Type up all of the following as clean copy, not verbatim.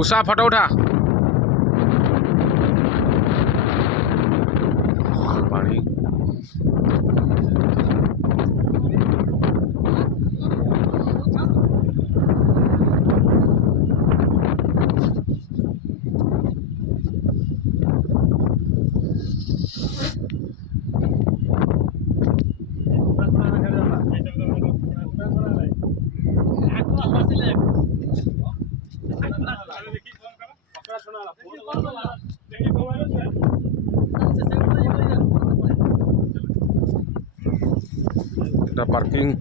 कुशा photo उठा पानी parking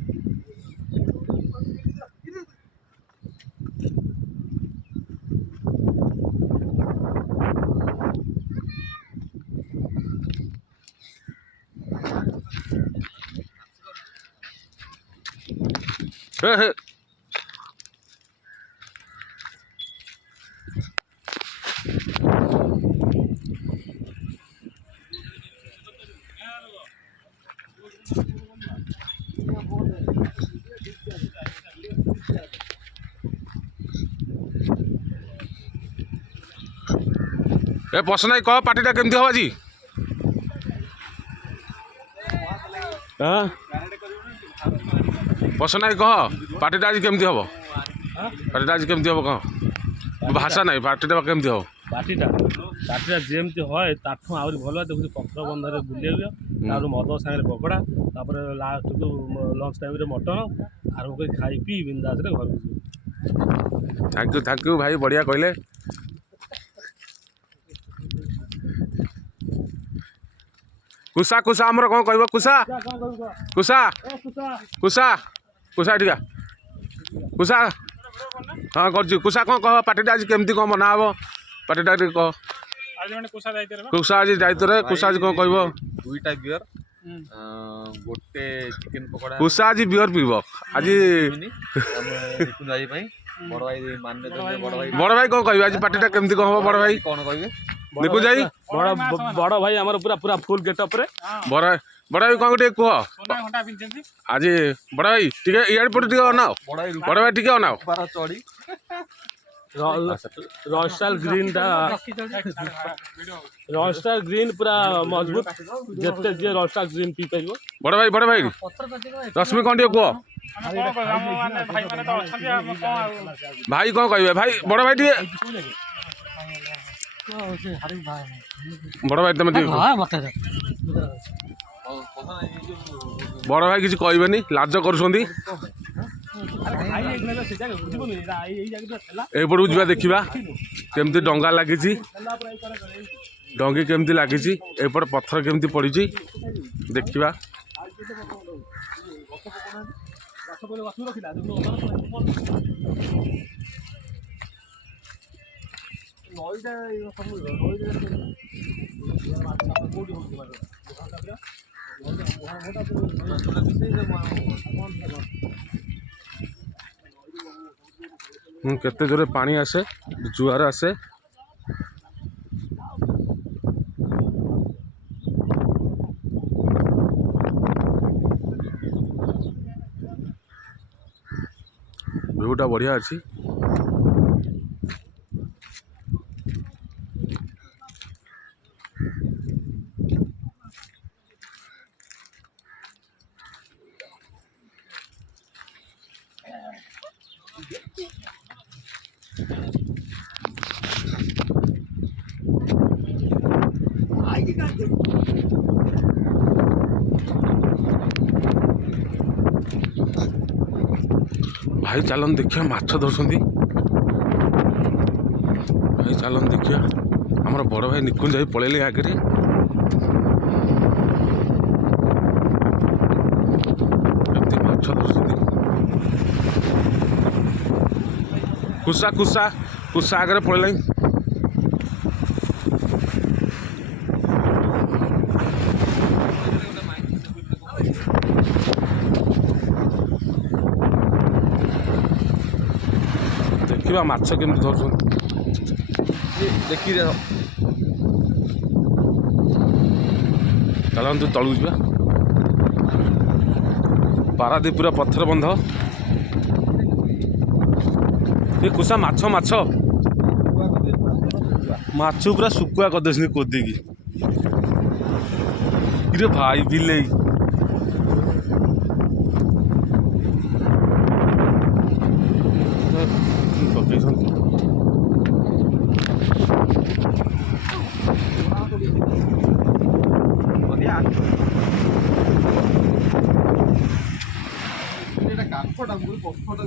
ए बस नाई कह पार्टीटा केमती हम आज बस नाई कह पार्टीटा आज केमती हम पार्टीटा आज केमती हम कह भाषा ना पार्टीटा केमती हम पार्टीटा जमी हए ताठू आहरी भल देखुच पथर बंधर बुले मद सागर पकड़ा लास्ट को लंच टाइम मटन आरम्भ कर खाई पी बिंदास घर थैंक यू भाई बढ़िया कहले कुशा कुशा आमर कौन कह कुशा कुशा कुशा कुशा टिका कुशा हाँ कर कुशा कौन कह पार्टीटा आज केमती कौन मना हम पार्टीटा कह कुशा आज दायित्व कुशा आज कौन कह दुईटा बियर गोटे चिकेन पकोड़ा कुशा आज बियर पीब आज बड़ भाई कौन कह आज पार्टीटा केमती कौन हम बड़ भाई कौन कहे निकु जाई बड़ भाई आमर पूरा पूरा फुल गेटअप रे बड़ भाई कौन टे कह आज बड़ भाई टिके इयार पटे टिके अनाओ बड़ भाई टिके अनाओ चढ़ी रॉयस्टार ग्रीन रॉयस्टार ग्रीन पूरा मजबूत जिते जी रॉयस्टार ग्रीन पी पार बड़ भाई रश्मि कौन टे कह भाई कौन कहे भाई बड़ भाई टे बड़ भाई तुम बड़ भाई किसी कहबेनी लाज करुँच एपटू जा देखा केमती डंगा लगी डंगी केमती लगी एपट पत्थर केमती पड़ी देखा केते जोरे पानी आसे जुआर आसे व्यूटा बढ़िया अच्छी भाई चलन देखिए माछ धरछंती भाई चलन देखिए आमर बड़ भाई निकुंज भाई पलैले आगे माछ धरछंती कुशा कुशा कुशा आगे पलैला देखा माछ केमती धर देखी चलतु तलू जा पारादीप पूरा पत्थर बंध ये कुशा माछ माछ ମାଛ ପୁରା ଶୁଖୁଆ କରିଦେଇଛନ୍ତି କୋଦିକି। ଇରେ ଭାଇ ବିଲେଇ ପକେଇଛନ୍ତି। କାଠଟା ପଥରଟା